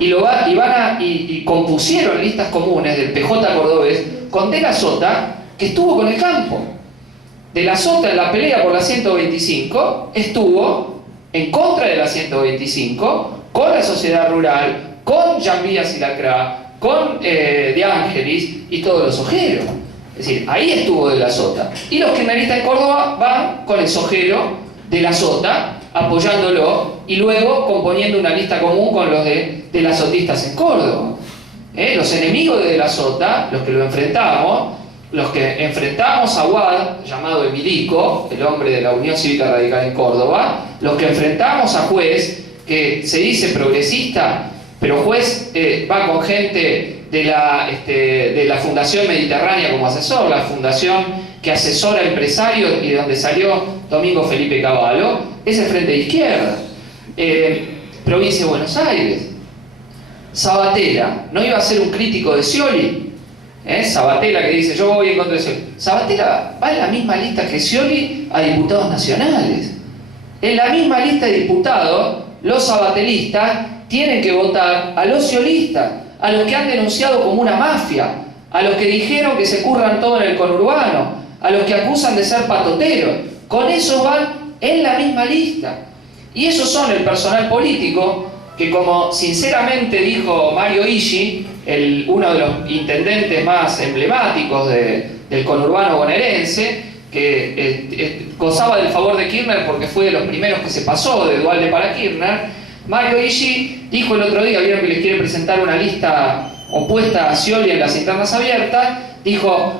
y compusieron listas comunes del PJ cordobés con De la Sota, que estuvo con el campo. De la Sota en la pelea por la 125 estuvo en contra de la 125 con la sociedad rural, con Jean Vías y Lacra, con De Ángelis y todos los ojeros. Es decir, ahí estuvo De la Sota. Y los kirchneristas en Córdoba van con el sojero De la Sota, apoyándolo y luego componiendo una lista común con los de las sotistas en Córdoba. Los enemigos de la Sota, los que lo enfrentamos, los que enfrentamos a Wad, llamado Emilico, el hombre de la Unión Cívica Radical en Córdoba, los que enfrentamos a Juez, que se dice progresista, pero Juez va con gente de la Fundación Mediterránea como asesor, la fundación que asesora empresarios y de donde salió Domingo Felipe Cavallo, es el Frente de Izquierda. Provincia de Buenos Aires. Sabatella, ¿no iba a ser un crítico de Scioli? Sabatella, que dice, yo voy en contra de Scioli. Sabatella va en la misma lista que Scioli a diputados nacionales. En la misma lista de diputados, los sabatelistas tienen que votar a los sciolistas, a los que han denunciado como una mafia, a los que dijeron que se curran todo en el conurbano, a los que acusan de ser patoteros. Con esos van en la misma lista. Y esos son el personal político que, como sinceramente dijo Mario Ishi, uno de los intendentes más emblemáticos del conurbano bonaerense, que gozaba del favor de Kirchner porque fue de los primeros que se pasó de Duhalde para Kirchner. Mario Ishi dijo el otro día, vieron que les quiere presentar una lista opuesta a Scioli en las internas abiertas, dijo,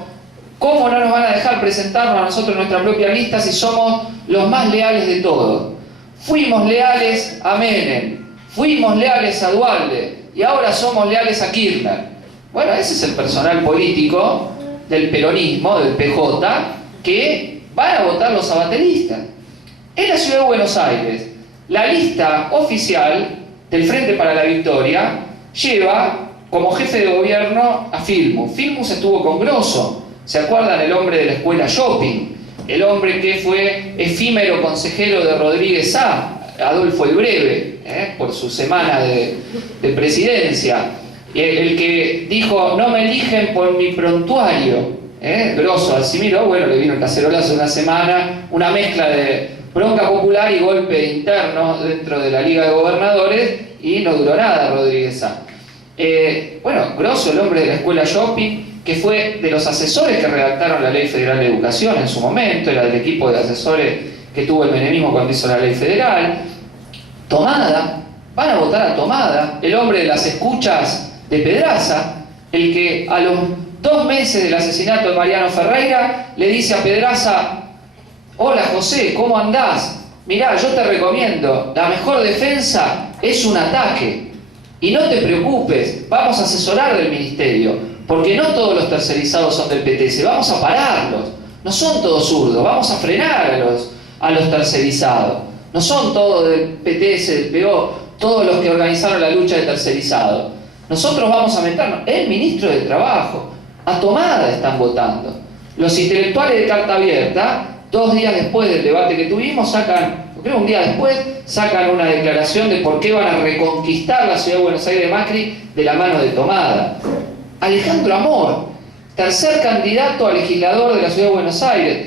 ¿cómo no nos van a dejar presentarnos a nosotros nuestra propia lista si somos los más leales de todos? Fuimos leales a Menem, fuimos leales a Duhalde y ahora somos leales a Kirchner. Bueno, ese es el personal político del peronismo, del PJ, que van a votar los sabatelistas. En la ciudad de Buenos Aires, la lista oficial del Frente para la Victoria lleva como jefe de gobierno a Filmus. Filmus estuvo con Grosso. ¿Se acuerdan? El hombre de la escuela Shopping, el hombre que fue efímero consejero de Rodríguez A, Adolfo el Breve, por su semana de presidencia, el que dijo, no me eligen por mi prontuario, Grosso, Alcimiro, bueno, le vino el cacerolazo una semana, una mezcla de bronca popular y golpe interno dentro de la Liga de Gobernadores, y no duró nada Rodríguez A. Bueno, Grosso, el hombre de la escuela Shopping, que fue de los asesores que redactaron la Ley Federal de Educación en su momento, era del equipo de asesores que tuvo el menemismo cuando hizo la Ley Federal. Tomada, van a votar a Tomada, el hombre de las escuchas de Pedraza, el que a los 2 meses del asesinato de Mariano Ferreira le dice a Pedraza, hola José, ¿cómo andás? Mirá, yo te recomiendo, la mejor defensa es un ataque. Y no te preocupes, vamos a asesorar del ministerio, porque no todos los tercerizados son del PTS, vamos a pararlos. No son todos zurdos, vamos a frenar a los tercerizados. No son todos del PTS, del PO, todos los que organizaron la lucha de tercerizados. Nosotros vamos a meternos. El ministro de Trabajo, a Tomada están votando. Los intelectuales de Carta Abierta, 2 días después del debate que tuvimos, creo un día después, sacan una declaración de por qué van a reconquistar la ciudad de Buenos Aires de Macri de la mano de Tomada. Alejandro Amor, tercer candidato a legislador de la ciudad de Buenos Aires.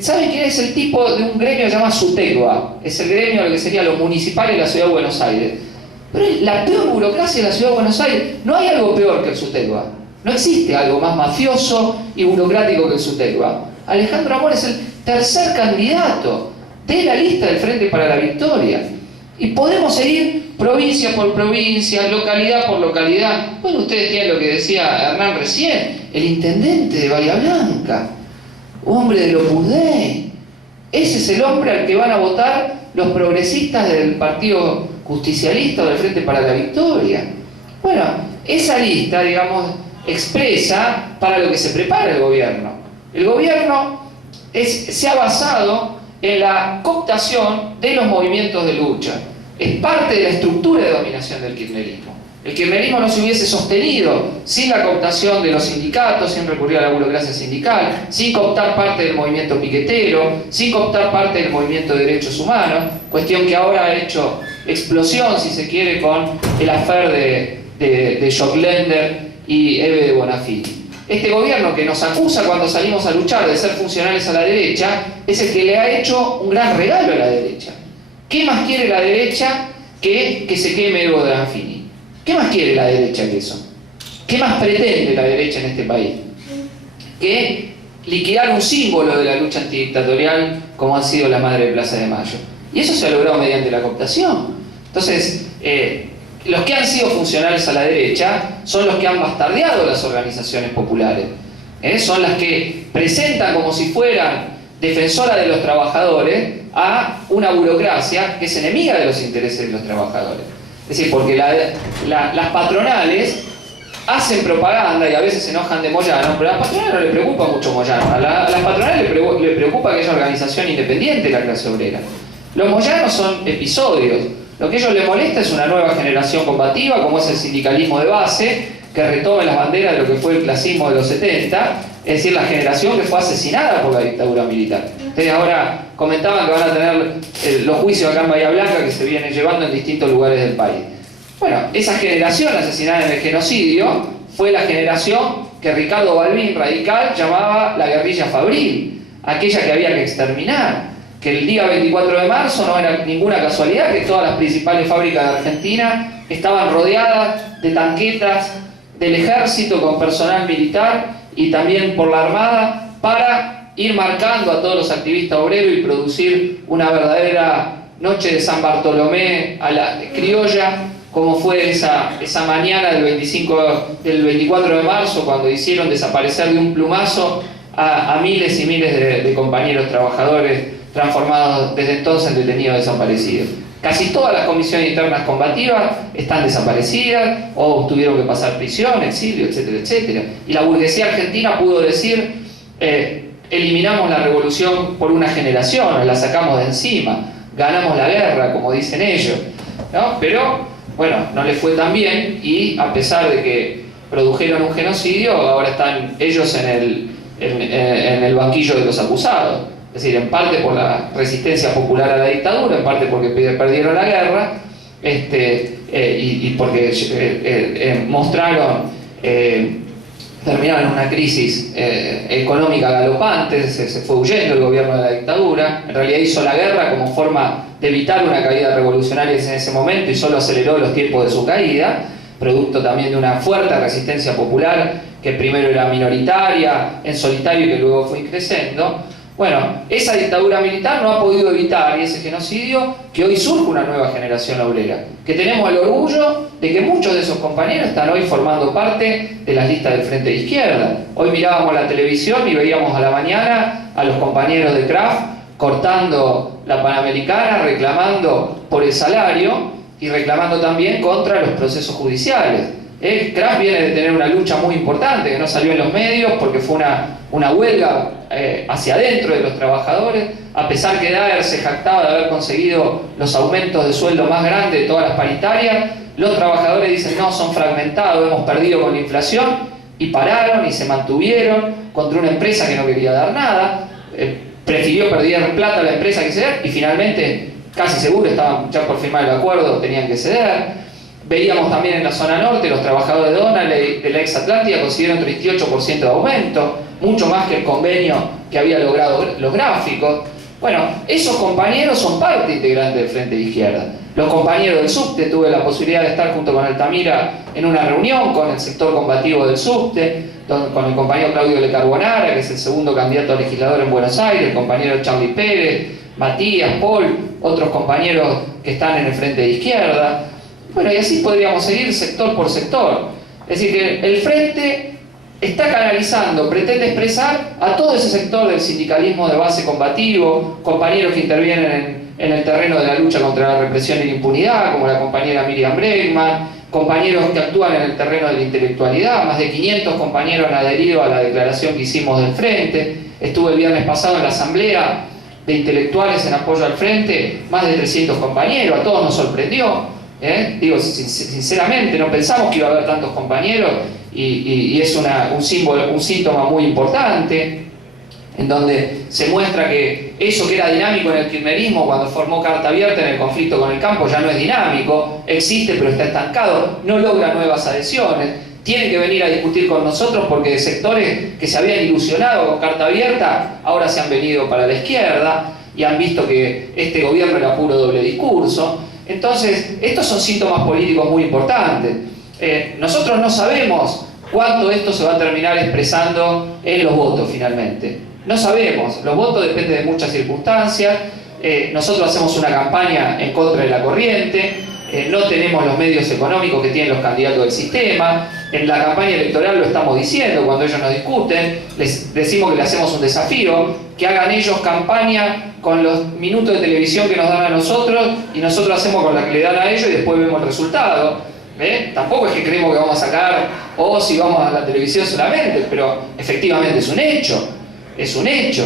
¿Sabe quién es el tipo de un gremio que se llama SUTECBA? Es el gremio de lo que sería lo municipal de la ciudad de Buenos Aires. Pero es la peor burocracia de la ciudad de Buenos Aires. No hay algo peor que el SUTECBA. No existe algo más mafioso y burocrático que el SUTECBA. Alejandro Amor es el tercer candidato de la lista del Frente para la Victoria. Y podemos seguir provincia por provincia, localidad por localidad. Bueno, ustedes tienen lo que decía Hernán recién, el intendente de Bahía Blanca, hombre del Opus Dei. Ese es el hombre al que van a votar los progresistas del Partido Justicialista o del Frente para la Victoria. Bueno, esa lista, digamos, expresa para lo que se prepara el gobierno. El gobierno se ha basado en la cooptación de los movimientos de lucha. Es parte de la estructura de dominación del kirchnerismo. El kirchnerismo no se hubiese sostenido sin la cooptación de los sindicatos, sin recurrir a la burocracia sindical, sin cooptar parte del movimiento piquetero, sin cooptar parte del movimiento de derechos humanos, cuestión que ahora ha hecho explosión, si se quiere, con el affair de Joclender y Eve de Bonafini. Este gobierno que nos acusa cuando salimos a luchar de ser funcionales a la derecha es el que le ha hecho un gran regalo a la derecha. ¿Qué más quiere la derecha que se queme Evo de Bonafini? ¿Qué más quiere la derecha que eso? ¿Qué más pretende la derecha en este país? Que liquidar un símbolo de la lucha antidictatorial como han sido la Madre de Plaza de Mayo. Y eso se ha logrado mediante la cooptación. Entonces, los que han sido funcionales a la derecha son los que han bastardeado las organizaciones populares. Son las que presentan como si fueran defensoras de los trabajadores a una burocracia que es enemiga de los intereses de los trabajadores. Es decir, porque las patronales hacen propaganda y a veces se enojan de Moyano, pero a las patronales no le preocupa mucho Moyano. A las patronales le preocupa que haya organización independiente de la clase obrera. Los Moyanos son episodios. Lo que a ellos les molesta es una nueva generación combativa, como es el sindicalismo de base, que retome las banderas de lo que fue el clasismo de los 70, es decir, la generación que fue asesinada por la dictadura militar. Ustedes ahora comentaban que van a tener los juicios acá en Bahía Blanca que se vienen llevando en distintos lugares del país. Bueno, esa generación asesinada en el genocidio fue la generación que Ricardo Balbín, radical, llamaba la guerrilla fabril, aquella que había que exterminar. Que el día 24 de marzo no era ninguna casualidad que todas las principales fábricas de Argentina estaban rodeadas de tanquetas del ejército con personal militar y también por la armada para ir marcando a todos los activistas obreros y producir una verdadera noche de San Bartolomé a la criolla, como fue esa mañana del 24 de marzo cuando hicieron desaparecer de un plumazo a miles y miles de compañeros trabajadores transformados desde entonces en detenidos desaparecidos. Casi todas las comisiones internas combativas están desaparecidas o tuvieron que pasar prisión, exilio, etcétera, etcétera. Y la burguesía argentina pudo decir, eliminamos la revolución por una generación, la sacamos de encima, ganamos la guerra, como dicen ellos, ¿no? Pero, bueno, no les fue tan bien y a pesar de que produjeron un genocidio, ahora están ellos en el banquillo de los acusados. Es decir, en parte por la resistencia popular a la dictadura, en parte porque perdieron la guerra, y porque mostraron, terminaron en una crisis económica galopante, se fue huyendo el gobierno de la dictadura, en realidad hizo la guerra como forma de evitar una caída revolucionaria en ese momento y solo aceleró los tiempos de su caída, producto también de una fuerte resistencia popular que primero era minoritaria, en solitario y que luego fue creciendo. Bueno, esa dictadura militar no ha podido evitar, y ese genocidio, que hoy surge una nueva generación obrera, que tenemos el orgullo de que muchos de esos compañeros están hoy formando parte de las listas del Frente de Izquierda. Hoy mirábamos la televisión y veíamos a la mañana a los compañeros de Kraft cortando la Panamericana, reclamando por el salario y reclamando también contra los procesos judiciales. Kraft viene de tener una lucha muy importante que no salió en los medios porque fue una huelga hacia adentro de los trabajadores, a pesar que Daer se jactaba de haber conseguido los aumentos de sueldo más grandes de todas las paritarias. Los trabajadores dicen no, son fragmentados, hemos perdido con la inflación, y pararon y se mantuvieron contra una empresa que no quería dar nada, prefirió perder plata a la empresa que ceder y finalmente casi seguro estaban ya por firmar el acuerdo, tenían que ceder. Veíamos también en la zona norte, los trabajadores de Donald de la ex Atlántida consiguieron 38% de aumento, mucho más que el convenio que había logrado los gráficos. Bueno, esos compañeros son parte integrante del Frente de Izquierda. Los compañeros del subte, tuve la posibilidad de estar junto con Altamira en una reunión con el sector combativo del subte, con el compañero Claudio Le Carbonara, que es el segundo candidato a legislador en Buenos Aires, el compañero Charlie Pérez, Matías, Paul, otros compañeros que están en el Frente de Izquierda. Bueno, y así podríamos seguir sector por sector. Es decir, que el Frente está canalizando, pretende expresar a todo ese sector del sindicalismo de base combativo, compañeros que intervienen en el terreno de la lucha contra la represión y la impunidad, como la compañera Miriam Bregman, compañeros que actúan en el terreno de la intelectualidad, más de 500 compañeros han adherido a la declaración que hicimos del Frente. Estuve el viernes pasado en la asamblea de intelectuales en apoyo al Frente, más de 300 compañeros, a todos nos sorprendió. Digo, sinceramente no pensamos que iba a haber tantos compañeros y es un síntoma muy importante. en donde se muestra que eso que era dinámico en el kirchnerismo cuando formó Carta Abierta en el conflicto con el campo ya no es dinámico, existe pero está estancado, no logra nuevas adhesiones, tienen que venir a discutir con nosotros porque de sectores que se habían ilusionado con Carta Abierta ahora se han venido para la izquierda y han visto que este gobierno era puro doble discurso. Entonces, estos son síntomas políticos muy importantes. Nosotros no sabemos cuánto esto se va a terminar expresando en los votos finalmente. No sabemos, los votos dependen de muchas circunstancias. Nosotros hacemos una campaña en contra de la corriente, no tenemos los medios económicos que tienen los candidatos del sistema. En la campaña electoral lo estamos diciendo cuando ellos nos discuten, les decimos que le hacemos un desafío, que hagan ellos campaña con los minutos de televisión que nos dan a nosotros y nosotros hacemos con la que le dan a ellos y después vemos el resultado. Tampoco es que creemos que vamos a sacar o si vamos a la televisión solamente, pero efectivamente es un hecho. Es un hecho.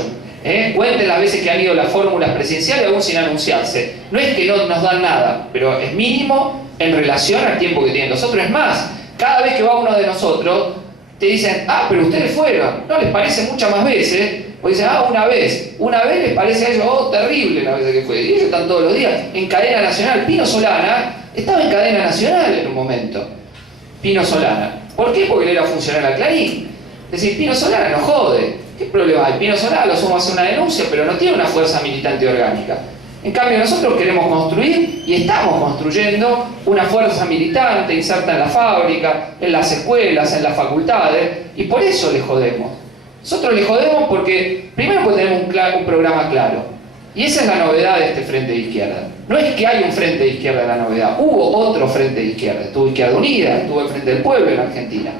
Cuenten las veces que han ido las fórmulas presidenciales aún sin anunciarse. No es que no nos dan nada, pero es mínimo en relación al tiempo que tienen los otros. Es más, cada vez que va uno de nosotros, te dicen, ah, pero ustedes fueron. No les parece muchas más veces. O dicen, ah, una vez les parece a ellos, oh, terrible la vez que fue. Y ellos están todos los días en cadena nacional. Pino Solana estaba en cadena nacional en un momento. Pino Solana. ¿Por qué? Porque él era funcionario a Clarín. Es decir, Pino Solana no jode. ¿Qué problema hay? Pino Solana lo somos a hacer una denuncia, pero no tiene una fuerza militante orgánica. En cambio, nosotros queremos construir y estamos construyendo una fuerza militante inserta en la fábrica, en las escuelas, en las facultades, y por eso le jodemos. Nosotros le jodemos porque, primero, porque tenemos un programa claro. Y esa es la novedad de este Frente de Izquierda. No es que hay un Frente de Izquierda en la novedad, hubo otro Frente de Izquierda. Estuvo Izquierda Unida, estuvo el Frente del Pueblo en Argentina.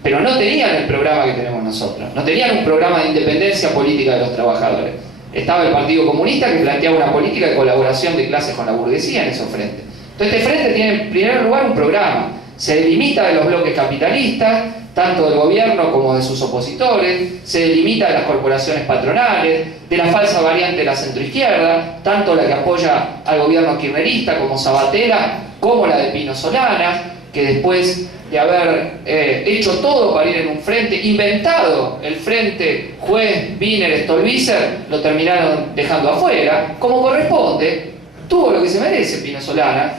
Pero no tenían el programa que tenemos nosotros. No tenían un programa de independencia política de los trabajadores. Estaba el Partido Comunista que planteaba una política de colaboración de clases con la burguesía en esos frentes. Entonces este frente tiene en primer lugar un programa. Se delimita de los bloques capitalistas, tanto del gobierno como de sus opositores, se delimita de las corporaciones patronales, de la falsa variante de la centroizquierda, tanto la que apoya al gobierno kirchnerista como Sabatella, como la de Pino Solana, que después de haber hecho todo para ir en un frente, inventado el frente Juez, Wiener, Stolbizer, lo terminaron dejando afuera, como corresponde, tuvo lo que se merece Pino Solana.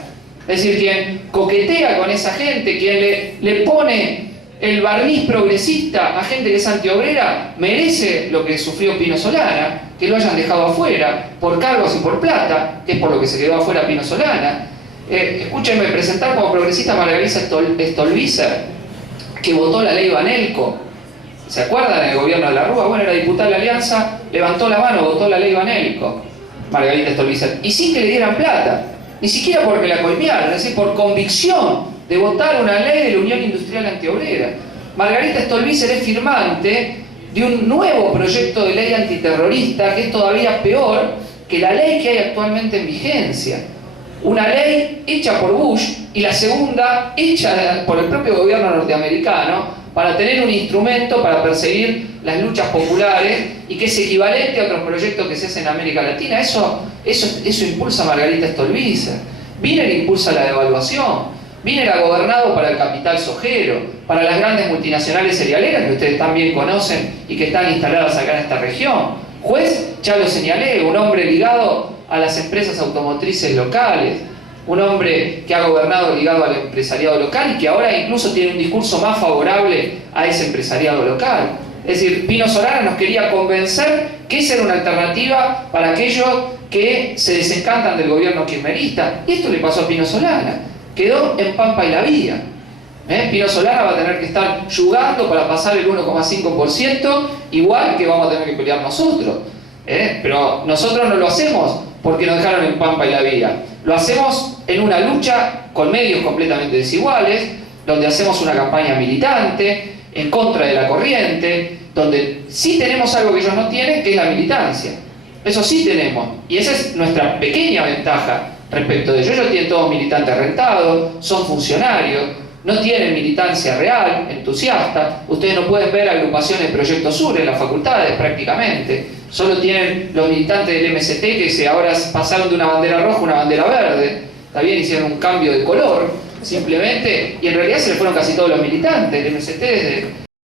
Es decir, quien coquetea con esa gente, quien le pone el barniz progresista a gente que es antiobrera, merece lo que sufrió Pino Solana, que lo hayan dejado afuera, por cargos y por plata, que es por lo que se quedó afuera Pino Solana. Escúchenme presentar como progresista a Margarita Stolbizer, que votó la ley Banelco. ¿Se acuerdan del gobierno de la Rúa? Bueno, era diputada de la Alianza, levantó la mano, votó la ley Banelco, Margarita Stolbizer, y sin que le dieran plata, ni siquiera porque la coimearon, es decir, por convicción de votar una ley de la Unión Industrial Antiobrera. Margarita Stolbizer es firmante de un nuevo proyecto de ley antiterrorista que es todavía peor que la ley que hay actualmente en vigencia. Una ley hecha por Bush y la segunda hecha por el propio gobierno norteamericano para tener un instrumento para perseguir las luchas populares y que es equivalente a otros proyectos que se hacen en América Latina. Eso impulsa a Margarita Stolbizer. Wiener impulsa la devaluación. Wiener ha gobernado para el capital sojero, para las grandes multinacionales cerealeras que ustedes también conocen y que están instaladas acá en esta región. Juez, ya lo señalé, un hombre ligado a las empresas automotrices locales, un hombre que ha gobernado ligado al empresariado local y que ahora incluso tiene un discurso más favorable a ese empresariado local. Es decir, Pino Solana nos quería convencer que esa era una alternativa para aquellos que se desencantan del gobierno kirchnerista. Y esto le pasó a Pino Solana. Quedó en Pampa y la Vía. Pino Solana va a tener que estar yugando para pasar el 1,5%, igual que vamos a tener que pelear nosotros. Pero nosotros no lo hacemos porque nos dejaron en Pampa y la Vía. Lo hacemos en una lucha con medios completamente desiguales, donde hacemos una campaña militante, en contra de la corriente, donde sí tenemos algo que ellos no tienen, que es la militancia. Eso sí tenemos, y esa es nuestra pequeña ventaja respecto de ellos. Ellos tienen todos militantes rentados, son funcionarios, no tienen militancia real, entusiasta. Ustedes no pueden ver agrupaciones de Proyecto Sur en las facultades prácticamente. Solo tienen los militantes del MST que ahora pasaron de una bandera roja a una bandera verde. También hicieron un cambio de color, simplemente, y en realidad se le fueron casi todos los militantes del MST desde